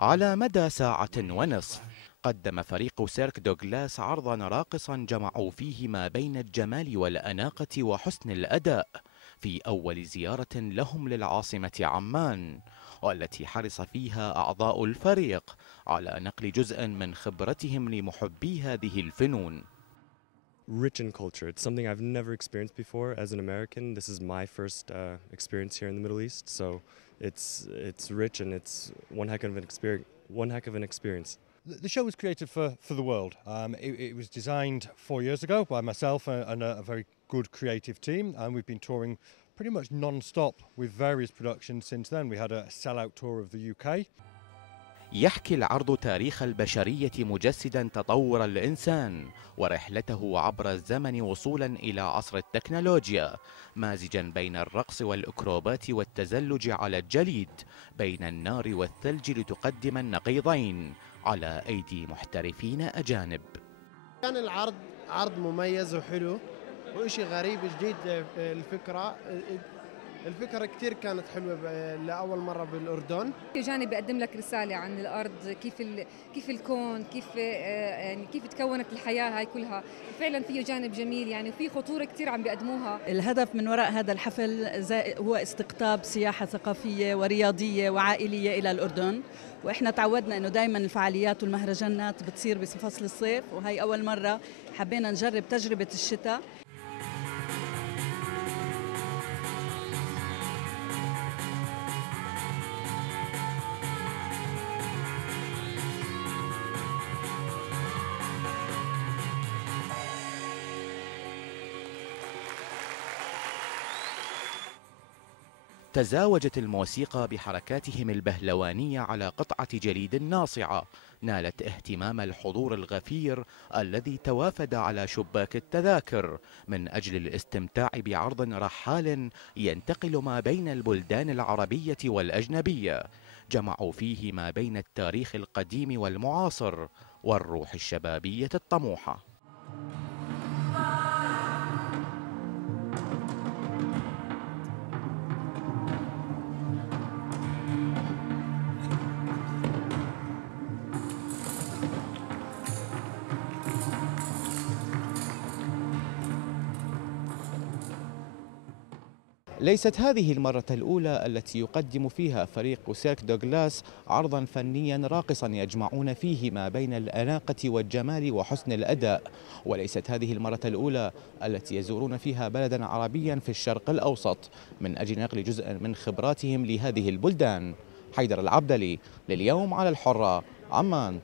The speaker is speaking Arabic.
على مدى ساعة ونصف قدم فريق سيرك دوغلاس عرضا راقصا جمعوا فيه ما بين الجمال والأناقة وحسن الأداء في أول زيارة لهم للعاصمة عمان، والتي حرص فيها أعضاء الفريق على نقل جزءا من خبرتهم لمحبي هذه الفنون. Rich in culture. It's something I've never experienced before as an American. This is my first experience here in the Middle East, so it's rich and it's one heck of an experience. One heck of an experience. The show was created for the world. It was designed 4 years ago by myself and a very good creative team, and we've been touring pretty much non-stop with various productions since then. We had a sellout tour of the UK. يحكي العرض تاريخ البشرية مجسدا تطور الإنسان ورحلته عبر الزمن وصولا إلى عصر التكنولوجيا، مازجا بين الرقص والأكروبات والتزلج على الجليد بين النار والثلج لتقدم النقيضين على أيدي محترفين أجانب. كان العرض عرض مميز وحلو وإشي غريب جديد. الفكرة كتير كانت حلوة لأول مرة بالأردن. جانب بيقدم لك رسالة عن الأرض، كيف الكون، كيف تكونت الحياة هاي كلها. فعلا فيه جانب جميل يعني، وفي خطورة كتير عم بيقدموها. الهدف من وراء هذا الحفل هو استقطاب سياحة ثقافية ورياضية وعائلية إلى الأردن، وإحنا تعودنا إنه دائما الفعاليات والمهرجانات بتصير بفصل الصيف، وهي أول مرة حبينا نجرب تجربة الشتاء. تزاوجت الموسيقى بحركاتهم البهلوانية على قطعة جليد ناصعة نالت اهتمام الحضور الغفير الذي توافد على شباك التذاكر من أجل الاستمتاع بعرض رحال ينتقل ما بين البلدان العربية والأجنبية، جمعوا فيه ما بين التاريخ القديم والمعاصر والروح الشبابية الطموحة. ليست هذه المرة الأولى التي يقدم فيها فريق سيرك دوغلاس عرضا فنيا راقصا يجمعون فيه ما بين الأناقة والجمال وحسن الأداء، وليست هذه المرة الأولى التي يزورون فيها بلدا عربيا في الشرق الأوسط من أجل نقل جزءا من خبراتهم لهذه البلدان. حيدر العبدلي، لليوم على الحرة، عمان.